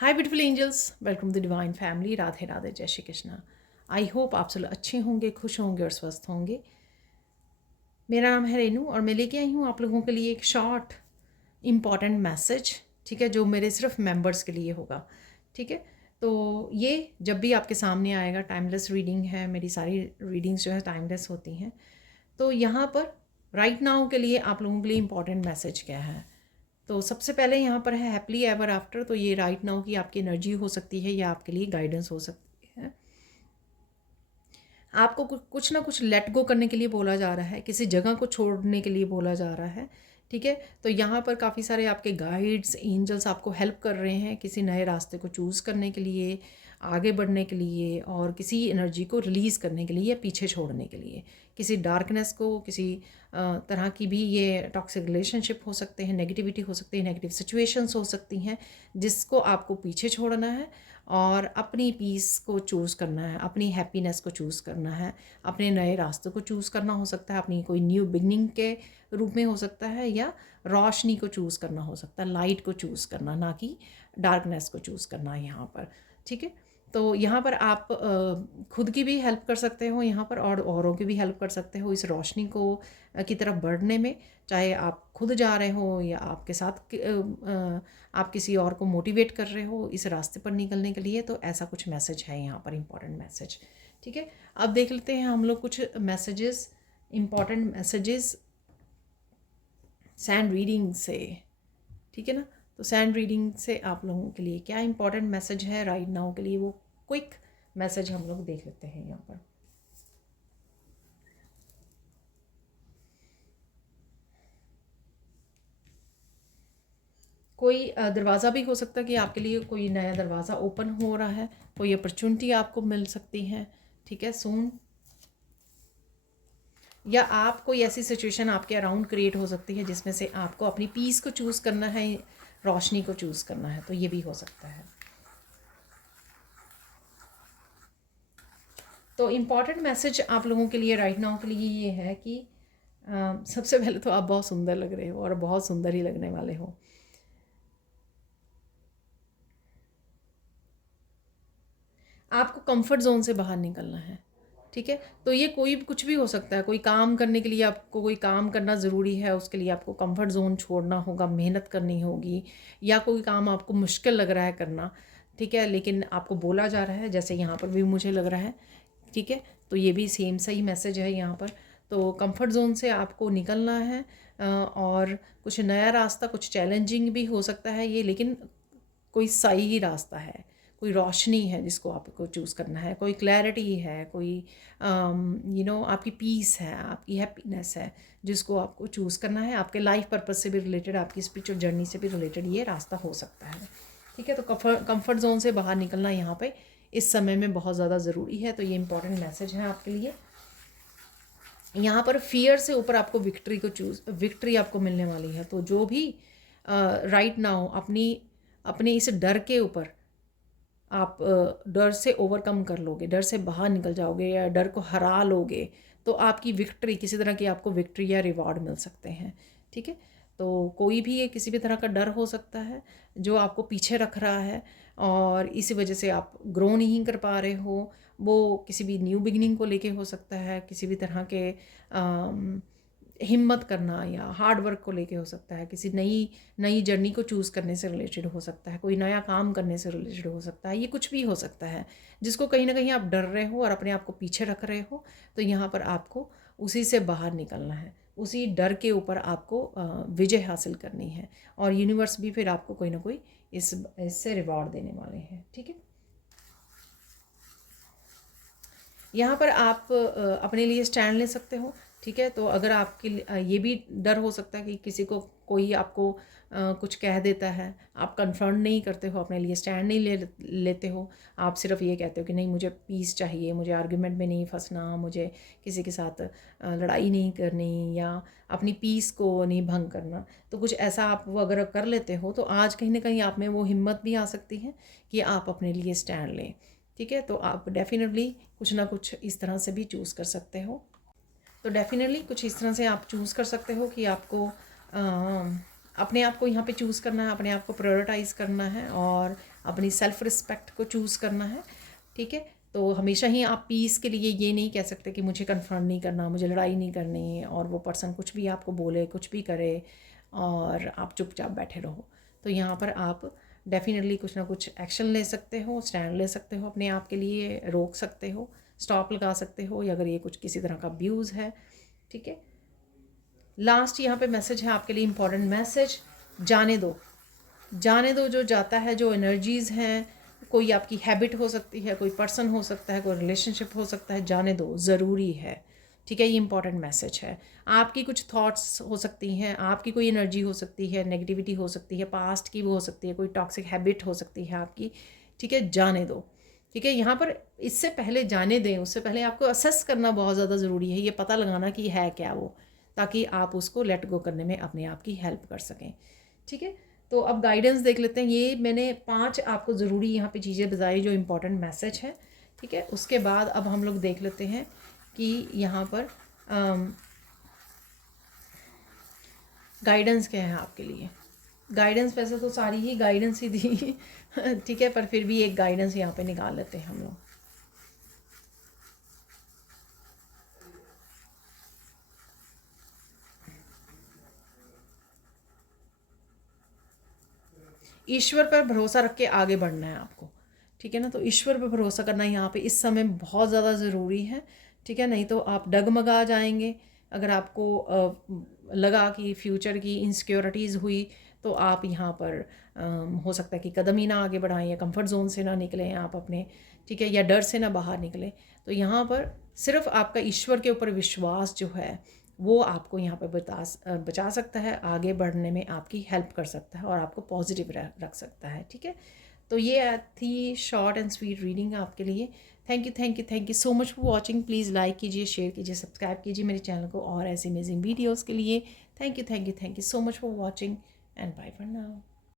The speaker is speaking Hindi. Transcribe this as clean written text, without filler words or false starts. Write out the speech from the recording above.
Hi beautiful angels, welcome to divine family. Radhe Radhe, जय श्री कृष्णा। आई होप आप सब अच्छे होंगे, खुश होंगे और स्वस्थ होंगे। मेरा नाम है रेनू और मैं लेके आई हूँ आप लोगों के लिए एक शॉर्ट इम्पॉर्टेंट मैसेज, ठीक है, जो मेरे सिर्फ मेंबर्स के लिए होगा। ठीक है, तो ये जब भी आपके सामने आएगा, टाइमलेस रीडिंग है, मेरी सारी रीडिंग्स जो है टाइमलेस होती हैं। तो यहाँ पर राइट नाउ के लिए आप लोगों के लिए इम्पॉर्टेंट मैसेज क्या है? तो सबसे पहले यहाँ पर है हैप्पीली एवर आफ्टर। तो ये राइट नाउ की आपकी एनर्जी हो सकती है या आपके लिए गाइडेंस हो सकती है। आपको कुछ ना कुछ लेट गो करने के लिए बोला जा रहा है, किसी जगह को छोड़ने के लिए बोला जा रहा है। ठीक है, तो यहाँ पर काफ़ी सारे आपके गाइड्स, एंजल्स आपको हेल्प कर रहे हैं किसी नए रास्ते को चूज़ करने के लिए, आगे बढ़ने के लिए, और किसी एनर्जी को रिलीज़ करने के लिए या पीछे छोड़ने के लिए, किसी डार्कनेस को, किसी तरह की भी ये टॉक्सिक रिलेशनशिप हो सकते हैं, नेगेटिविटी हो सकती है, नेगेटिव सिचुएशंस हो सकती हैं, जिसको आपको पीछे छोड़ना है और अपनी पीस को चूज़ करना है, अपनी हैप्पीनेस को चूज़ करना है, अपने नए रास्ते को चूज़ करना हो सकता है, अपनी कोई न्यू बिगनिंग के रूप में हो सकता है, या रोशनी को चूज़ करना हो सकता है, लाइट को चूज़ करना, ना कि डार्कनेस को चूज़ करना है यहाँ पर। ठीक है, तो यहाँ पर आप खुद की भी हेल्प कर सकते हो यहाँ पर, और औरों की भी हेल्प कर सकते हो इस रोशनी को की तरफ बढ़ने में। चाहे आप खुद जा रहे हो या आपके साथ आप किसी और को मोटिवेट कर रहे हो इस रास्ते पर निकलने के लिए, तो ऐसा कुछ मैसेज है यहाँ पर, इम्पॉर्टेंट मैसेज। ठीक है, अब देख लेते हैं हम लोग कुछ messages, important messages sand reading से। ठीक है ना, तो सैंड रीडिंग से आप लोगों के लिए क्या इंपॉर्टेंट मैसेज है राइट नाउ के लिए, वो क्विक मैसेज हम लोग देख लेते हैं यहाँ पर। कोई दरवाज़ा भी हो सकता है कि आपके लिए कोई नया दरवाज़ा ओपन हो रहा है, कोई अपॉर्चुनिटी आपको मिल सकती है। ठीक है, सून, या आप कोई ऐसी सिचुएशन आपके अराउंड क्रिएट हो सकती है जिसमें से आपको अपनी पीस को चूज़ करना है, रोशनी को चूज़ करना है, तो ये भी हो सकता है। तो इम्पॉर्टेंट मैसेज आप लोगों के लिए राइट नाउ के लिए ये है कि सबसे पहले तो आप बहुत सुंदर लग रहे हो और बहुत सुंदर ही लगने वाले हो। आपको कंफर्ट जोन से बाहर निकलना है। ठीक है, तो ये कोई कुछ भी हो सकता है। कोई काम करने के लिए आपको कोई काम करना ज़रूरी है, उसके लिए आपको कंफर्ट जोन छोड़ना होगा, मेहनत करनी होगी, या कोई काम आपको मुश्किल लग रहा है करना। ठीक है, लेकिन आपको बोला जा रहा है, जैसे यहाँ पर भी मुझे लग रहा है। ठीक है, तो ये भी सेम सही मैसेज है यहाँ पर। तो कंफर्ट जोन से आपको निकलना है, और कुछ नया रास्ता, कुछ चैलेंजिंग भी हो सकता है ये, लेकिन कोई सही रास्ता है, कोई रोशनी है जिसको आपको चूज़ करना है, कोई क्लैरिटी है, कोई आपकी पीस है, आपकी हैप्पीनेस है, जिसको आपको चूज़ करना है। आपके लाइफ पर्पस से भी रिलेटेड, आपकी स्पिरिचुअल जर्नी से भी रिलेटेड ये रास्ता हो सकता है। ठीक है, तो कंफर्ट जोन से बाहर निकलना यहाँ पे इस समय में बहुत ज़्यादा ज़रूरी है। तो ये इंपॉर्टेंट मैसेज है आपके लिए। यहाँ पर फियर से ऊपर आपको विक्ट्री आपको मिलने वाली है। तो जो भी राइट नाउ अपनी इस डर के ऊपर आप डर से ओवरकम कर लोगे, डर से बाहर निकल जाओगे या डर को हरा लोगे, तो आपकी विक्ट्री, किसी तरह की आपको विक्ट्री या रिवॉर्ड मिल सकते हैं। ठीक है, तो कोई भी ये किसी भी तरह का डर हो सकता है जो आपको पीछे रख रहा है और इसी वजह से आप ग्रो नहीं कर पा रहे हो। वो किसी भी न्यू बिगनिंग को लेके हो सकता है, किसी भी तरह के हिम्मत करना या हार्ड वर्क को लेके हो सकता है, किसी नई नई जर्नी को चूज़ करने से रिलेटेड हो सकता है, कोई नया काम करने से रिलेटेड हो सकता है। ये कुछ भी हो सकता है जिसको कहीं ना कहीं आप डर रहे हो और अपने आप को पीछे रख रहे हो। तो यहाँ पर आपको उसी से बाहर निकलना है, उसी डर के ऊपर आपको विजय हासिल करनी है, और यूनिवर्स भी फिर आपको कोई ना कोई इससे रिवॉर्ड देने वाले हैं। ठीक है, यहाँ पर आप अपने लिए स्टैंड ले सकते हो। ठीक है, तो अगर आपके ये भी डर हो सकता है कि किसी को कोई आपको कुछ कह देता है, आप कन्फर्म नहीं करते हो, अपने लिए स्टैंड नहीं लेते हो। आप सिर्फ ये कहते हो कि नहीं, मुझे पीस चाहिए, मुझे आर्ग्यूमेंट में नहीं फंसना, मुझे किसी के साथ लड़ाई नहीं करनी, या अपनी पीस को नहीं भंग करना। तो कुछ ऐसा आप वो अगर कर लेते हो, तो आज कहीं ना कहीं आप में वो हिम्मत भी आ सकती है कि आप अपने लिए स्टैंड लें। ठीक है, तो आप डेफिनेटली कुछ ना कुछ इस तरह से भी चूज़ कर सकते हो। तो डेफिनेटली कुछ इस तरह से आप चूज़ कर सकते हो कि आपको अपने आप को यहाँ पे चूज़ करना है, अपने आप को प्रायोरिटाइज़ करना है, और अपनी सेल्फ़ रिस्पेक्ट को चूज़ करना है, ठीक है। तो हमेशा ही आप पीस के लिए ये नहीं कह सकते कि मुझे कन्फ्रंट नहीं करना, मुझे लड़ाई नहीं करनी, और वो पर्सन कुछ भी आपको बोले, कुछ भी करे और आप चुपचाप बैठे रहो। तो यहाँ पर आप डेफिनेटली कुछ ना कुछ एक्शन ले सकते हो, स्टैंड ले सकते हो, अपने आप के लिए रोक सकते हो, स्टॉप लगा सकते हो, या अगर ये कुछ किसी तरह का अब्यूज़ है, ठीक है। लास्ट यहाँ पे मैसेज है आपके लिए, इम्पॉर्टेंट मैसेज, जाने दो। जाने दो जो जाता है, जो एनर्जीज़ हैं, कोई आपकी हैबिट हो सकती है, कोई पर्सन हो सकता है, कोई रिलेशनशिप हो सकता है, जाने दो, ज़रूरी है, ठीक है। ये इंपॉर्टेंट मैसेज है। आपकी कुछ थॉट्स हो सकती हैं, आपकी कोई एनर्जी हो सकती है, नेगेटिविटी हो सकती है, पास्ट की भी हो सकती है, कोई टॉक्सिक हैबिट हो सकती है आपकी, ठीक है, जाने दो, ठीक है। यहाँ पर इससे पहले जाने दें, उससे पहले आपको असेस करना बहुत ज़्यादा ज़रूरी है, ये पता लगाना कि है क्या वो, ताकि आप उसको लेट गो करने में अपने आप की हेल्प कर सकें, ठीक है। तो अब गाइडेंस देख लेते हैं। ये मैंने 5 आपको ज़रूरी यहाँ पे चीज़ें बताई जो इम्पोर्टेंट मैसेज है, ठीक है। उसके बाद अब हम लोग देख लेते हैं कि यहाँ पर गाइडेंस क्या है आपके लिए। गाइडेंस वैसे तो सारी ही गाइडेंस ही दी ठीक है, पर फिर भी एक गाइडेंस यहाँ पे निकाल लेते हैं हम लोग। ईश्वर पर भरोसा रख के आगे बढ़ना है आपको, ठीक है ना। तो ईश्वर पर भरोसा करना यहाँ पे इस समय बहुत ज़्यादा ज़रूरी है, ठीक है। नहीं तो आप डगमगा जाएंगे। अगर आपको लगा कि फ्यूचर की इनसिक्योरिटीज़ हुई, तो आप यहाँ पर हो सकता है कि कदम ही ना आगे बढ़ाएं, या कंफर्ट जोन से ना निकलें आप अपने, ठीक है, या डर से ना बाहर निकलें। तो यहाँ पर सिर्फ आपका ईश्वर के ऊपर विश्वास जो है वो आपको यहाँ पे बचा सकता है, आगे बढ़ने में आपकी हेल्प कर सकता है, और आपको पॉजिटिव रख सकता है, ठीक है। तो ये थी शॉर्ट एंड स्वीट रीडिंग आपके लिए। Thank you, thank you, thank you so much for watching. Please like कीजिए, शेयर कीजिए, सब्सक्राइब कीजिए मेरे चैनल को और ऐसे अमेजिंग वीडियोज़ के लिए। Thank you, thank you, thank you so much for watching, and bye for now.